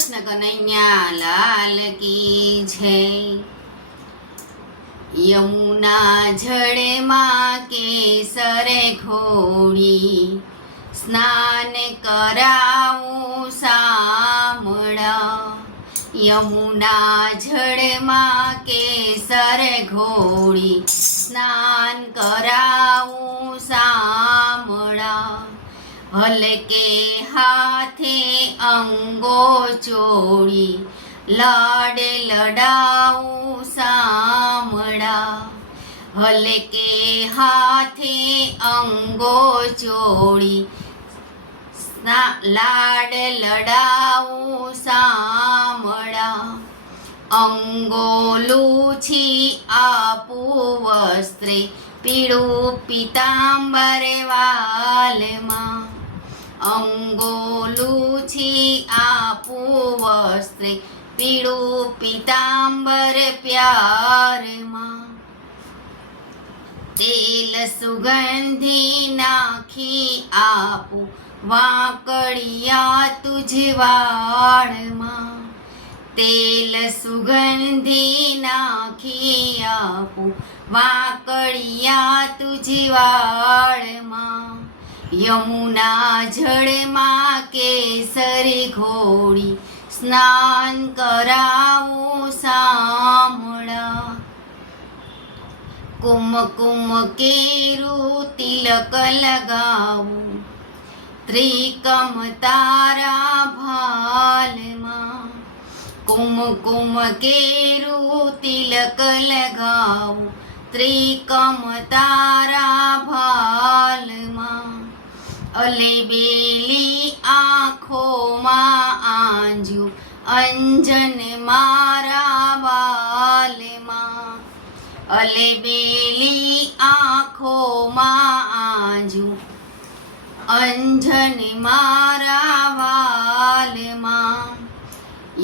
કૃષ્ણ કનૈયા લાલ કી જય। યમુના જળમાં કેસરે ઘોડી સ્નાન કરાવું સામળા। યમુના જળમાં કેસર ઘોડી સ્નાન કરાવું સામળા। હલકે હાથે અંગો ચોળી લાડ લડાવું સામળા। હલકે હાથે અંગો ચોળી લાડ લડાવું સામળા। અંગો લૂછી આપું વસ્ત્રે પીળું પીતાંબર વાલમાં। અંગો લૂછી આપું વસ્ત્રે પીળું પીતાંબર પ્યારમાં। તેલ સુગંધી નાખી આપું વાંકડિયા તુજ વાળમાં। તેલ સુગંધી નાખી આપું વાંકડિયા તુજ વાળમાં। યમુના જળમાં કેસરી ઘોડી સ્નાન કરાવું સામળા। કુમકુમ કેરું તિલક લગાવું ત્રિકમ તારા ભાલમાં। કુમકુમ કેરું તિલક લગાવું ત્રિકમ તારા ભાલમાં। અલેબેલી આંખોમાં આંજ્યું અંજન મારા વાલમાં। અલેબેલી આંખોમાં આંજ્યું અંજન મારા વાલમાં।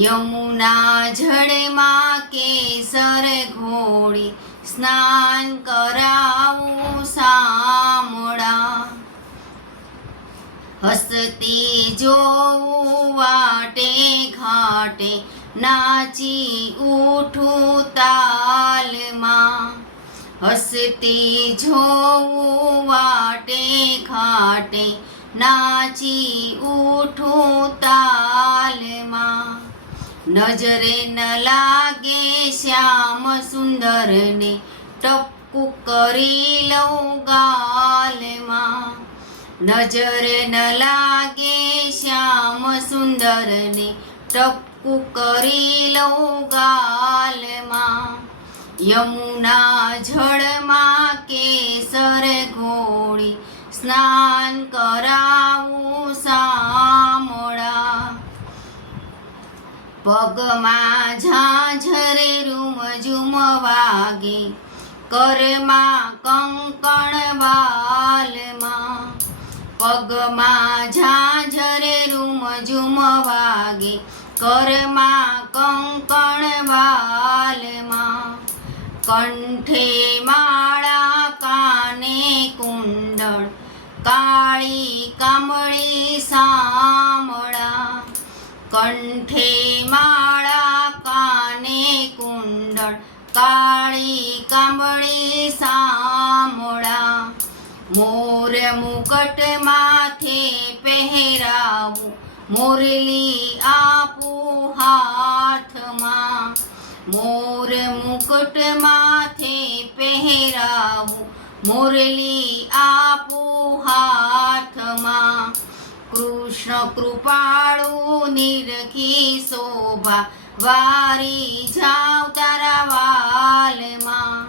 યમુના જળમાં કેસર ઘોડી સ્નાન કરાવું સામળા। હસતી જોવું વાટે ઘાટે નાચી ઉઠું તાલમાં। હસતી જોવું વાટે ઘાટે નાચી ઉઠું તાલમાં। નજરે ન લાગે શ્યામ સુંદરને ટપકું કરી લઉં ગાલમાં। નજરે ન લાગે શ્યામ સુંદરને ટપકું કરી લઉં ગાલમાં। યમુના જળમાં કેસર ઘોડી સ્નાન કરાવું સામળા। પગમાં ઝાંઝરે રૂમઝૂમ વાગે કરમાં કંકણ વાલમાં। પગમાં ઝાંઝરે રૂમઝૂમ વાગે કરમાં કંકણ વાલમાં। કંઠે માળા કાને કુંડળ કાળી કામળી સામળા। કંઠે માળા કાને કુંડળ કાળી કામળી સામળા। મોર મુકટ માથે પહેરાવું મોરલી આપું હાથમાં। મોર મુકટ માથે પહેરાવું મોરલી આપું હાથમાં। કૃષ્ણ કૃપાળુ નિરખી શોભા વારી જાવ તારા વાલમાં।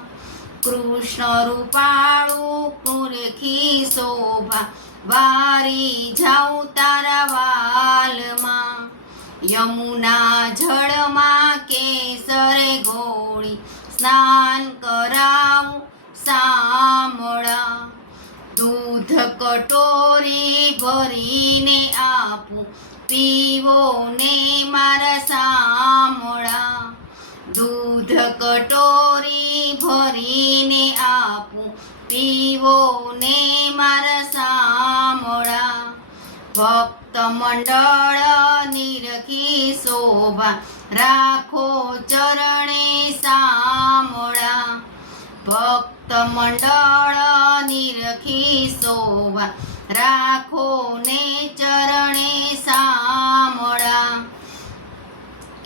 કૃષ્ણ રૂપાળુ નિરખી શોભા વારી જાવ તારા વાલમાં। યમુના જળમાં કેસર ઘોડી સ્નાન કરાવું સામળા। દૂધ કટોરી ભરીને આપું પીવો ને મારા સામળા। દૂધ કટોરી ભરીને આપું પીવો ને મારા સામળા। ભક્ત મંડળ નિરખી શોભા રાખો ચરણે સામળા ભક્ત મંડળ નિરખી શોભા રાખો ને ચરણે સામળા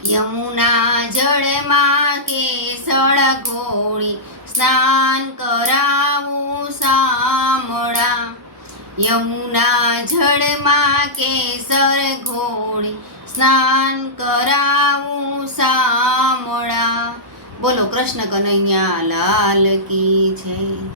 યમુના જળમાં કેસળ ઘોળી સ્નાન કરાવું સામળા યમુના જળમાં કેસર ઘોળી સ્નાન કરાવું સામળા. બોલો કૃષ્ણ કનૈયા લાલ કી જય.